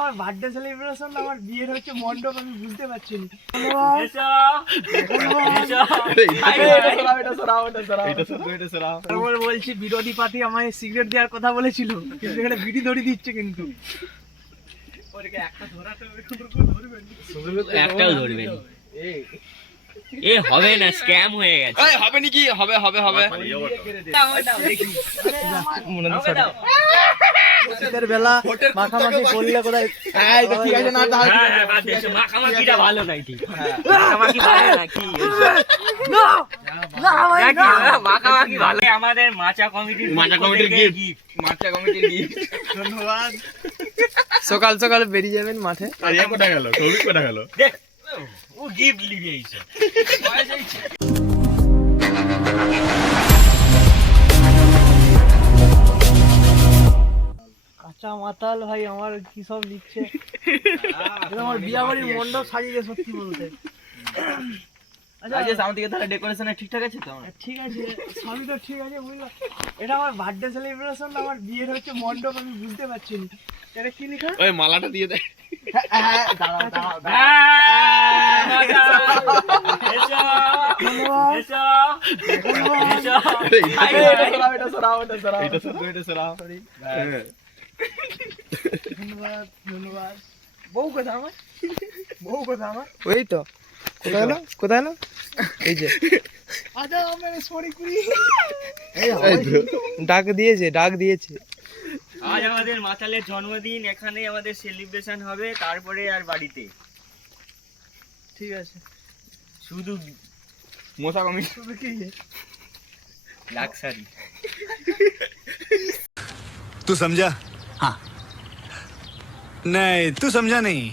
আমার birthday celebration আমার বিয়ের হচ্ছে মণ্ডপ আমি বুঝতে পারছি না। বলছি বিরোধী পার্টি আমায় সিগারেট দেওয়ার কথা বলেছিল, কিন্তু এখানে বিড়ি ধরে দিচ্ছে। কিন্তু একটাও ধরবে না, এ হবে না, স্ক্যাম হয়ে গেছে। হবে নাকি? হবে হবে হবে। শীতের বেলা মাখামাখি করলে কোথায় ঠিক আছে না? মাখামাখিটা ভালো নাই, ঠিক মাখামাখি ভালো না, কি মাখামাখি ভালো। আমাদের মাচা কমিটির গিফট, মাচা কমিটির গিফট। ধন্যবাদ। সকাল সকাল বেরিয়ে যাবেন মাঠে। কোথায় গেল? সৌভিক কোথায় গেল? দেখ ও গিফট লিয়ে আইছে। কাঁচা মাতাল ভাই আমার কি সব লিখছে। আমার বিয়া বাড়ির মণ্ডপ সাজিয়ে সত্যি বলতে। আচ্ছা সামনে থেকে তাহলে ডেকোরেশন ঠিকঠাক আছে তো? ঠিক আছে, সবই তো ঠিক আছে বুঝলাম। এটা আমার বার্থডে সেলিব্রেশন আমার বিয়ের হচ্ছে মণ্ডপ আমি বুঝতে পারছি না। এটা কি লেখা? ওই মালাটা দিয়ে দে। ধন্যবাদ ধন্যবাদ। বউ কথা আমার, বউ কথা আমার। ওই তো কোথায় এলো, কোথায় এলো? এই যে আচ্ছা আমার সরি করি। ডাক দিয়েছে, ডাক দিয়েছে। আজ আমাদের মাতালের জন্মদিন, এখানে আমাদের সেলিব্রেশন হবে, তারপরে আর বাড়িতে। ঠিক আছে, শুধু মশা কমি শুধু কি লাক্সারি। तू समझा? हाँ नहीं तू समझा नहीं।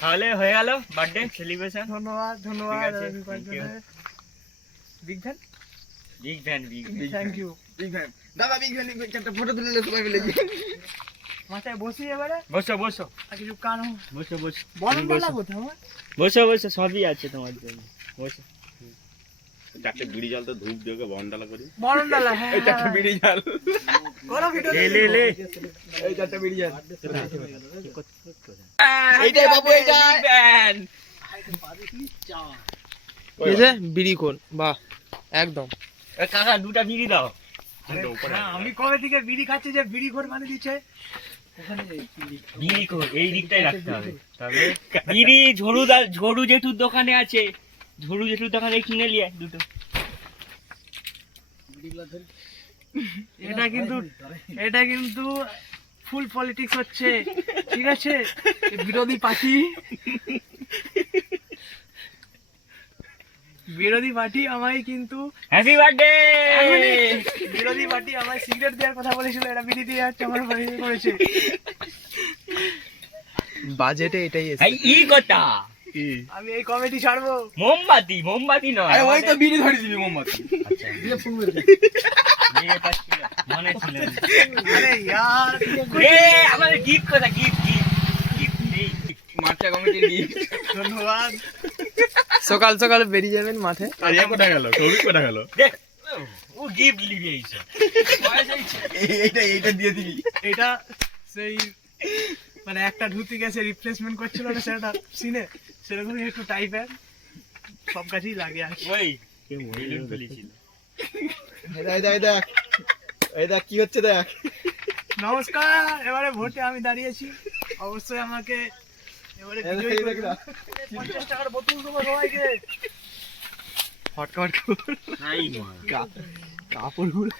তাহলে হয়ে গেল বার্থডে সেলিব্রেশন। ধন্যবাদ ধন্যবাদ। ঠিক আছে, thank you. Big fan, big fan, big thank you. দাদা বিগ ফ্যান, একটা ফটো তুলে নিলে সবাই মিলে। মাথায় বসি এবারে, বসো বসো আর কিছু কান বসো বসো বরণ কোথায় আমার? বসো বসো, সবই আছে তোমার জন্য, বসো। চারটে বিড়ি জল তো ধূপ দিয়ে বন্ডালা করি। বরণ ডালা, হ্যাঁ এই চারটা বিড়ি জাল, করো ভিডিও। লে লে লে, এই চারটা বিড়ি জাল। এইটাই বাবু, এইটাই ফ্যান। এই যে বিড়ি কোন, বাহ একদম। কাকা দুটা বিড়ি দাও। হ্যাঁ, আমি কবে থেকে বিড়ি খাচ্ছি যে বিড়ি ঘর মানে দিচ্ছে। বিড়ি কই এই দিকটাই রাখতে হবে। তবে বিড়ি ঝড়ু জেঠুর দোকানে আছে, ঝড়ু জেঠুর দোকানে কিনে নিয়ে দুটো। এটা কিন্তু ফুল পলিটিক্স হচ্ছে, ঠিক আছে? বিরোধী পার্টি, বিরোধী পার্টি আমায় কিন্তু হ্যাপি বার্থডে। বিরোধী পার্টি আমায় সিগারেট দেওয়ার কথা বলেছিল, এটা বিড়ি দিয়ে যাচ্ছে আমার বাড়িতে করেছে। বাজেটে এটাই এসে। এই ই কথা, আমি এই কমিটি ছাড়বো। মোমবাতি, মোমবাতি নয়। আরে ওই তো বিড়ি ধরে দিবি মোমবাতি। আচ্ছা বিয়ে পাচ্ছিল, মনে ছিল না। আরে ইয়ার, এ আমাদের গিফট কথা, গিফট গিফট নেই। মাচা কমিটির গিফট। ধন্যবাদ। সকাল সকাল বেরিয়ে যাবেন মাঠে। কোথায় গেল? সৌভিক কোথায় গেল? দেখ ও গিফট লিয়ে আইছে। এইটা দিয়ে দিবি। এটা সেই মানে একটা ধুতি গেছে রিপ্লেসমেন্ট করছিল না সেটা সিনে, সেরকমই একটু টাইপের, সব কাছেই লাগে আর কি। ওই কে ওইলুন বলেছিল। এই দেখ কি হচ্ছে দেখ। নমস্কার, এবারে ভোটে আমি দাঁড়িয়েছি, অবশ্যই আমাকে এবারে বিজয়ী করবেন। 50 টাকার বোতল দেবো সবাইকে। হটকাট নাই কাপড়গুলো।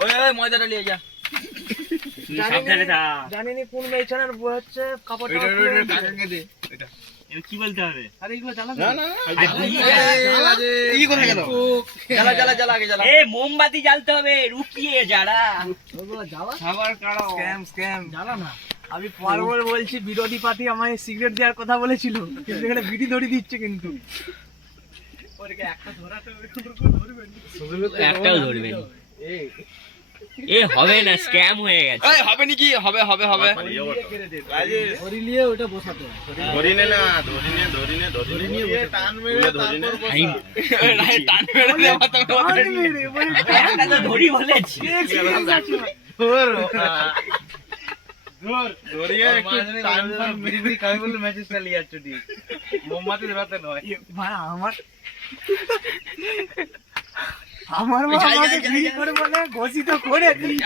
ওই ওই ময়দাটা নিয়ে যা। সাবধানে থাক। জানিনি কোন মেয়েছানার হচ্ছে কাপড়টা কাকাকে দে। এটা কি বলতে হবে? আরে এগুলো জ্বালাবে না না? এই কোথায় গেল? জ্বালা জ্বালা জ্বালা আগে জ্বালা। এ মোমবাতি জ্বালতে হবে, রুকিয়ে যারা ওগুলো জ্বালা, খাবার কাড়াও। স্ক্যাম জ্বালা না। আমি পারবল বলছি বিরোধী পার্টি আমায় সিগারেট দেওয়ার কথা বলেছিল, কিন্তু এখানে বিড়ি ধরে দিচ্ছে। কিন্তু একটাও ধরবে না, এ হবে না, স্ক্যাম হয়ে গেছে। এই হবে নাকি? হবে হবে হবে। ধরি নিয়ে ওটা বসাতে হয়। ধরিনে না, ধরিনে টান মেরে ধরিনে। টান মেরে দে মাথা একটা তো ধরি বলেছি। ধরিয়ে একটু টান ফান বিড়ি খাবে বলে মেসেজ চালিয়ে যাচ্ছ ঠিক মোমবাতি ধরাতে নয় ভাই আমার মা আমাকে বিড়ি করে বলে ঘোষিত করে দিই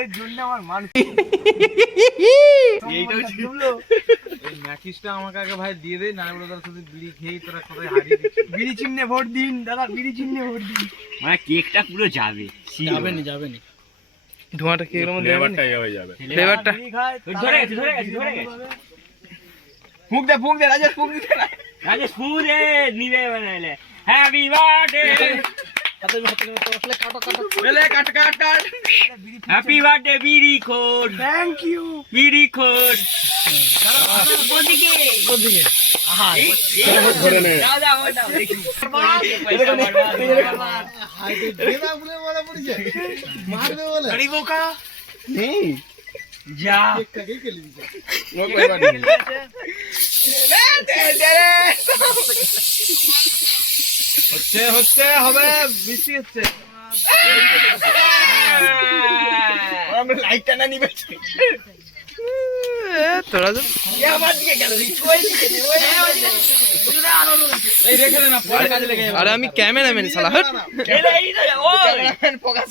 এর জন্য আমার মানুষ এইটাও ছিল এই ম্যাকিসটা আমাকে আগে ভাই দিয়ে দে না বলে তোরা শুধু বিড়ি খেয়েই তোরা কোথায় হারিয়ে দিচ্ছিস বিড়ি চিহ্নে ভোট দিন দাদা, বিড়ি চিহ্নে ভোট দিন। মানে কেকটা পুরো যাবে যাবে না ধোঁয়াটা কি এর মধ্যে ফ্লেভারটা হয়ে যাবে ফ্লেভারটা ধরে গেছে ফুক দে রাজেশ ফুক দিতে না রাজেশ ফুলে নিবে বানাইলে হ্যাপি বার্থডে হ্যাপি বার্থডে বিড়ি খোর থ্যাংক ইউ। বিড়ি খোর কোদিকে ধরে নে দাদা ওটা দেখি আরে বোকা যা হচ্ছে হবে বৃষ্টি হচ্ছে আমরা লাইটটা না নিবে তোরা তো এই রেখে দে না পরে কাজে লেগে যাবে আরে আমি ক্যামেরাম্যান শালা হট। ফোকাস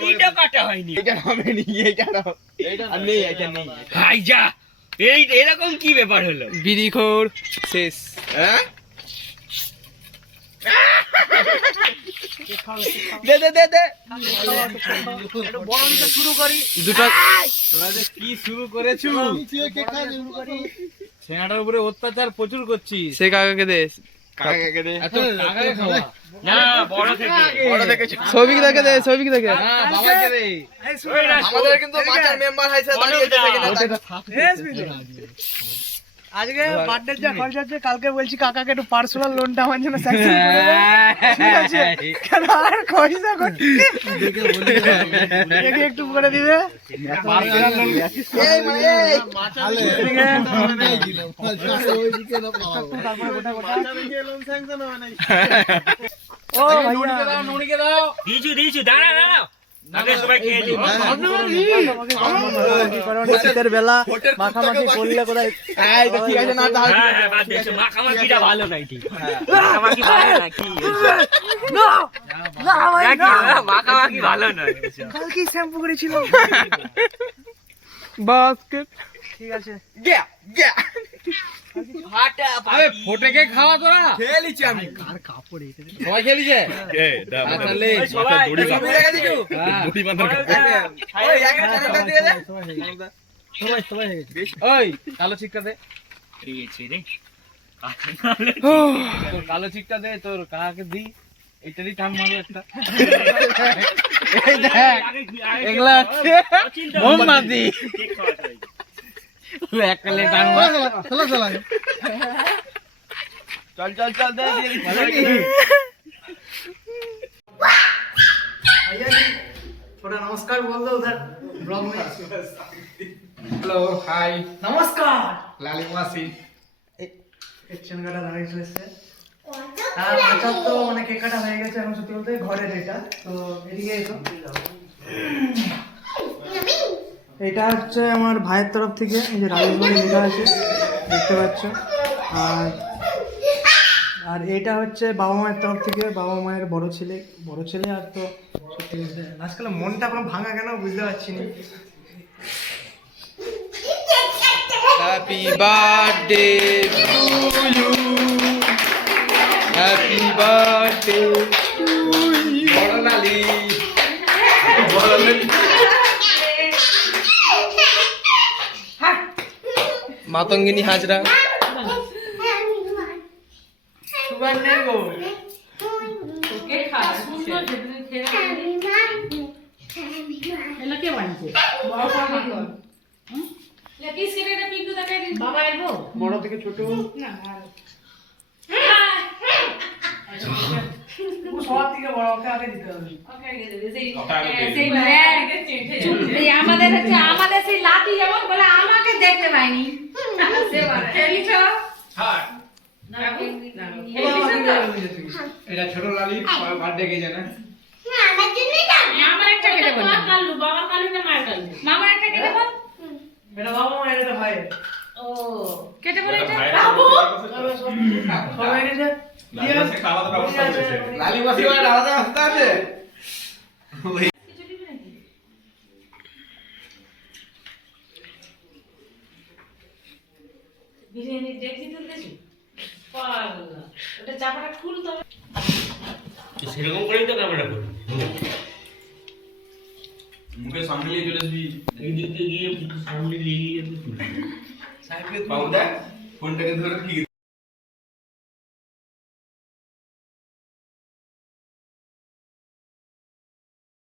কিটা কাটা হয়নি এটা হবে নি এইটা নাও আর নেই এটা নেই হাই যা এই এরকম কি ব্যাপার হলো বিড়িখোর শেষ। হ্যাঁ দে দে দে দে শুরু করি দুটো তোরা যে কি শুরু করেছো ছেনাটার উপরে অত্যাচার প্রচুর করছিস সে কাকাকে দে, কাকাকে দে এত কাকাকে খাওয়া না বড় থেকে সবিক দেখে দে, সবিক দেখে। না বাবাকে দে আমাদের কিন্তু মাচার মেম্বার হাইছে দাঁড়িয়ে আছে আজকে বার্থডে যা খরচা হচ্ছে, কালকে বলছি কাকাকে একটু পার্সোনাল লোনটা আমার জন্য স্যাংশন করে দেবে। ঠিক আছে, কেন আর খরচা করতে দেখে একটু করে দিবে। তারপরে গোটা গোটা ও ভাইয়া নুড়িকে দাও দিছু দাঁড়া আগে সবাই খেয়ে নি শীতের বেলা মাখামাখি করলে কোথায় ঠিক আছে না তাহলে হ্যাঁ বাদ দে মাখামাখিটা ভালো নাই ঠিক মাখামাখি ভালো না কি না ভাই না, মাখামাখি ভালো নয় কালকেই শ্যাম্পু করেছিল বাস্কেট। ঠিক আছে গিয়া গিয়া ফাটা আরে ফটেকে খাওয়া তোরা খেলিছি আমি আর কাপড় এটা সবাই খেলিছে এ দা তাহলে সবাই দড়ি তুমি রেখে দিছো দড়ি বাঁধার ওই একটা টাকা দিয়ে দে সবাই হয়ে গেছে। ওই কালো চিকটা দে ঠিক আছে রে তোর কালো চিকটা দে তোর কাকাকে দি এটারই টান মারো একটা এই দেখ এগুলা হচ্ছে মোমবাতি একলে টান মার চল চল চল দে দিয়ে थोड़ा नमस्कार बोल दो उधर ब्लॉग में। हेलो हाय नमस्कार लाली मासी কিচেন কাটা দাঁড়িয়ে চলেছে। আর আচার তো মানে কেক কাটা হয়ে গেছে, এখন সত্যি বলতে ঘরের এটা তো এদিকে এসো। এটা হচ্ছে আমার ভাইয়ের তরফ থেকে, এই যে রাজেশ বলে লেখা আছে দেখতে পাচ্ছ। আর এটা হচ্ছে বাবা মায়ের তরফ থেকে, বাবা মায়ের বড় ছেলে। আর তো সত্যি বলতে আজকাল মনটা কোনো ভাঙা কেন বুঝতে পারছি না। Happy birthday to you, happy birthday to you. বড় লালি মাতঙ্গিনী হাজরা সুগার নেই গো বড় থেকে ছোট সবার থেকে বড়, ওকে আগে দিতে হবে। আমাদের হচ্ছে আমাদের সেই লাঠি যেমন বলে আমাকে দেখতে পাইনি এটা ছোট লালি বার্থডে কে জানে আমার একটা কেটে বল মামার একটা কেটে বল এটা বাবা মা এটা ভাই ও কেটে বল এটা সবাই গেছে লালি মাসি বাড়ি আলাদা রাস্তা আছে বিরিয়ানি দেখি তুলতেছি পাগলা ওটা চাপাটা খুল তো সেরকম করেই তো ক্যামেরা করবো মুখে সামনে নিয়ে চলে আসবি এদিকে গিয়ে সামনে নিয়ে গিয়ে সাহেবকে বাবু দেখ ফোনটাকে ধরে ঠিক